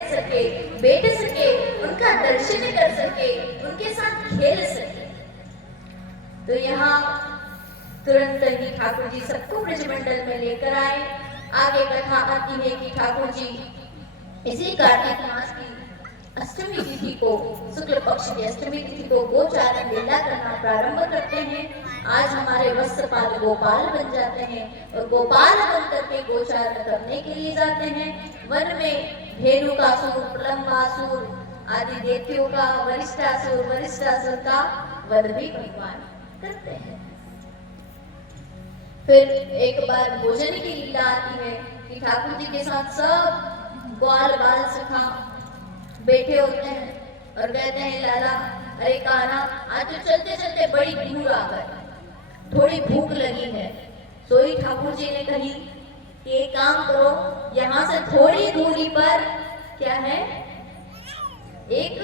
सके, बैठ सके, उनका दर्शन कर सके, उनके साथ खेल सके। तो यहाँ तुरंत ही ठाकुर जी सबको ब्रजमंडल में लेकर आए। आगे कथा आती है कि ठाकुर जी इसी कार्तिक मास की अष्टमी तिथि को, शुक्ल पक्ष की अष्टमी तिथि को गोचारण लीला करना प्रारंभ करते हैं। आज हमारे वत्सपाल गोपाल बन जाते हैं और गोपाल बन करके गोचारण करने के लिए जाते हैं। वन में धेनुकासुर, प्रलंबासुर आदि दैत्यों का, वरिष्ठासुर का वध भी भगवान करते हैं। फिर एक बार भोजन की लीला आती है कि ठाकुर जी के साथ सब ग्वाल बाल सखा बैठे होते हैं और कहते हैं, लाला अरे कान्हा, आज तो चलते चलते बड़ी दूर आ गए, थोड़ी भूख लगी है। सोई ठाकुर जी ने कही कि एक काम करो, यहाँ से थोड़ी दूरी पर क्या है, एक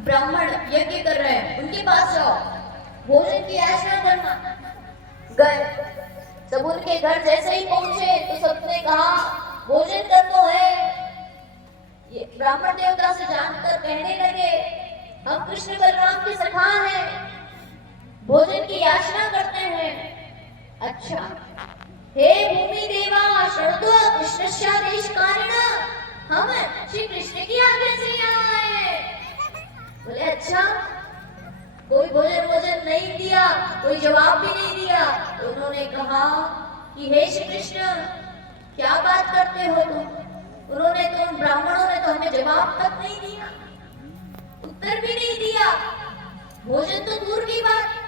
ब्राह्मण यज्ञ कर रहे हैं, उनके पास जाओ, भोजन की याचना करना। गए, सब उनके घर जैसे ही पहुंचे तो सबने कहा भोजन करना है। ये ब्राह्मण देवता से जानकर कहने लगे, हम कृष्ण बलराम के सखा हैं, भोजन की याचना करते हैं। अच्छा, हे भूमि देवा शरदो कृष्णस्यादेश कारिणा, हम श्री कृष्ण की आज्ञा से यहाँ आए हैं। बोले अच्छा, कोई भोजन नहीं दिया, कोई जवाब भी नहीं दिया। तो उन्होंने कहा कि हे श्री कृष्ण, क्या बात करते हो तुम? उन्होंने तो, ब्राह्मणों ने तो हमें जवाब तक नहीं दिया, उत्तर भी नहीं दिया, भोजन तो दूर की बात।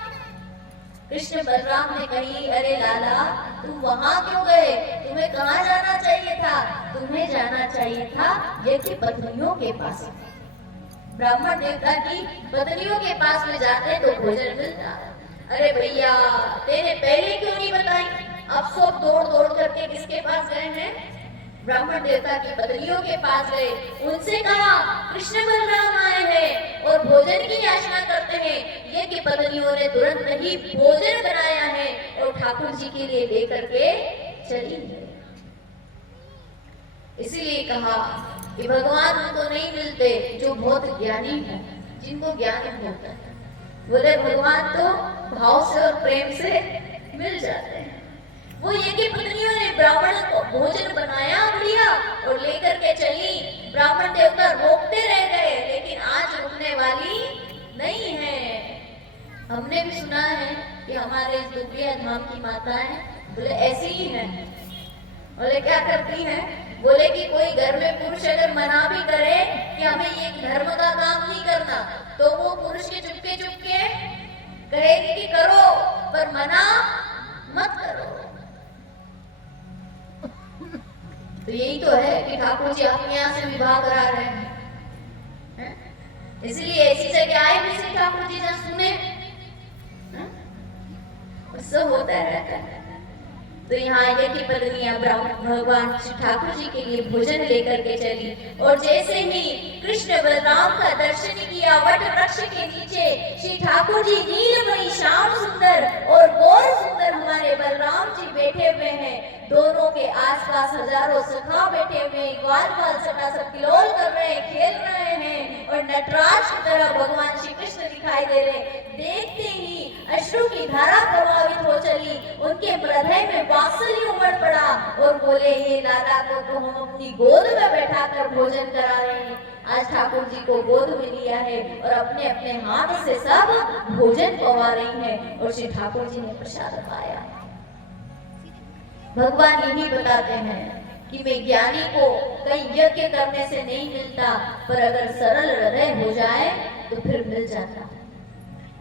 कृष्ण बलराम ने कही, अरे लाला, तुम वहां क्यों गए? तुम्हें कहाँ जाना चाहिए था? तुम्हें जाना चाहिए था यज्ञ पत्नियों के पास। ब्राह्मण देवता की पत्नियों के पास में जाते तो भोजन मिलता। अरे भैया, तेने पहले क्यों नहीं बताई? अब सब दौड़ दौड़ करके किसके पास गए हैं? ब्राह्मण देवता की पत्नियों के पास गए, उनसे कहा कृष्ण बलराम आए हैं और भोजन की याचना करते हैं। ये कि पत्नियों ने तुरंत ही भोजन बनाया है और ठाकुर जी के लिए लेकर के चली। इसीलिए कहा कि भगवान उनको नहीं मिलते जो बहुत ज्ञानी है, जिनको ज्ञान होता है। बोले भगवान तो भाव से और प्रेम से मिल जाते हैं। वो ये कि पत्नियों ने ब्राह्मण को भोजन बनाया बढ़िया और लेकर के चली। ब्राह्मण देवता रोकते रह गए, लेकिन आज रुकने वाली नहीं है। हमने भी सुना है कि हमारे दुर्गिया धाम की माताएं बोले ऐसी ही हैं। बोले क्या करती हैं? बोले कि कोई घर में पुरुष अगर मना भी करे कि हमें ये धर्म का काम नहीं करना, तो वो पुरुष के चुपके चुपके कहेगी कि करो, पर मना मत करो। तो यही तो है कि ठाकुर जी अपने यहाँ से विवाह करा रहे हैं। इसलिए ऐसी जगह आए भी श्री ठाकुर जी जहाँ सुने, सब होता रहता है। तो यहाँ आगे की पत्नियां भगवान श्री ठाकुर जी के लिए भोजन लेकर के चली और जैसे ही कृष्ण बलराम का दर्शन किया, वट वृक्ष के नीचे श्री ठाकुर जी नीलमणि श्याम सुंदर और गौर सुंदर हमारे बलराम जी बैठे हुए हैं। दोनों के आसपास हजारों सखा बैठे हुए हैं, ग्वाल बाल सखा सब किलोल कर रहे हैं, खेल रहे हैं और नटराज की तरह भगवान श्री कृष्ण दिखाई दे रहे हैं। देखते ही अश्रु की धारा प्रभावित हो चली, उनके हृदय में वात्सल्य उमड़ पड़ा और बोले, ये लाला को तो हम अपनी गोद में बैठा कर भोजन करा रहे हैं। आज ठाकुर जी को गोद में लिया है और अपने अपने हाथ से सब भोजन पवा रही हैं और श्री ठाकुर जी ने प्रसाद पाया। भगवान यही बताते हैं कि मैं ज्ञानी को कई यज्ञ करने से नहीं मिलता, पर अगर सरल हृदय हो जाए तो फिर मिल जाता।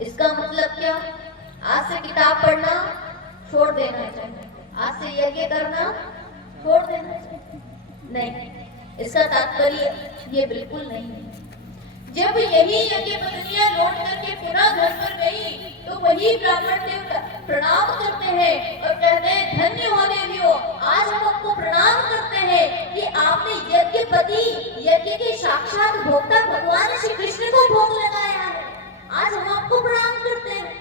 इसका मतलब क्या? आज से किताब पढ़ना छोड़ देना चाहिए, आज से यज्ञ करना छोड़ देना चाहिए? नहीं, इसका तात्पर्य ये बिल्कुल नहीं है। जब यही यज्ञ पत्नियां लौट करके पुनः घर पर गई तो वही ब्राह्मण देवता प्रणाम करते हैं और कहते हैं, धन्य हो देवियों, आज हम आपको प्रणाम करते हैं कि आपने यज्ञपति, यज्ञ के साक्षात भोक्ता भगवान श्री कृष्ण को भोग लगाया है। आज हम आपको प्रणाम करते हैं।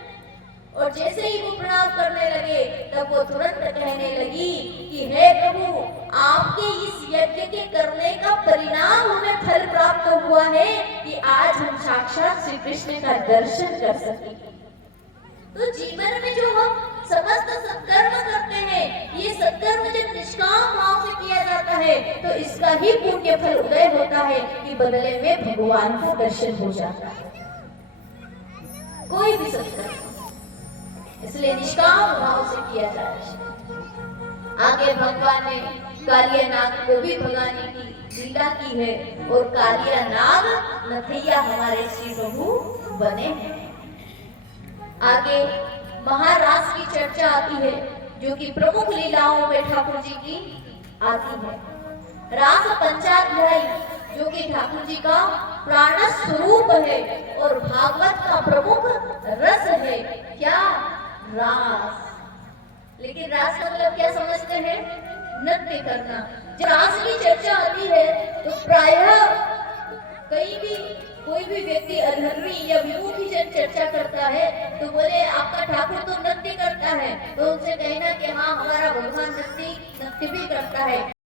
और जैसे ही वो प्रणाम करने लगे तब वो तुरंत कहने लगी कि हे प्रभु, आपके इस यज्ञ के कर्म है कि आज हम साक्षात श्री कृष्ण का दर्शन कर सके। तो जीवन में जो हम समस्त सत्कर्म करते हैं, ये सत्कर्म जब निष्काम भाव से किया जाता है तो इसका ही पुण्य फल उदय होता है कि बदले में भगवान का दर्शन हो जाता है। कोई भी सत्कर्म इसलिए निष्काम भाव से किया जाए। आगे भगवान ने कालिया नाग को भी भगाने की लीला की है और कालिया नाग नथैया हमारे श्री प्रभु बने हैं। आगे महारास की चर्चा आती है जो कि प्रमुख लीलाओं में ठाकुर जी की आती है। रास पंचाध्यायी जो कि ठाकुर जी का प्राण स्वरूप है और भागवत का प्रमुख रस है। क्या? रास। लेकिन रास मतलब क्या समझते हैं? नृत्य करना। जब रास की चर्चा आती है तो प्रायः कहीं भी कोई भी व्यक्ति अधर्मी या विमुखी जन चर्चा करता है तो बोले आपका ठाकुर तो नृत्य करता है, तो उनसे कहना कि हाँ हमारा भगवान नृत्य भी करता है।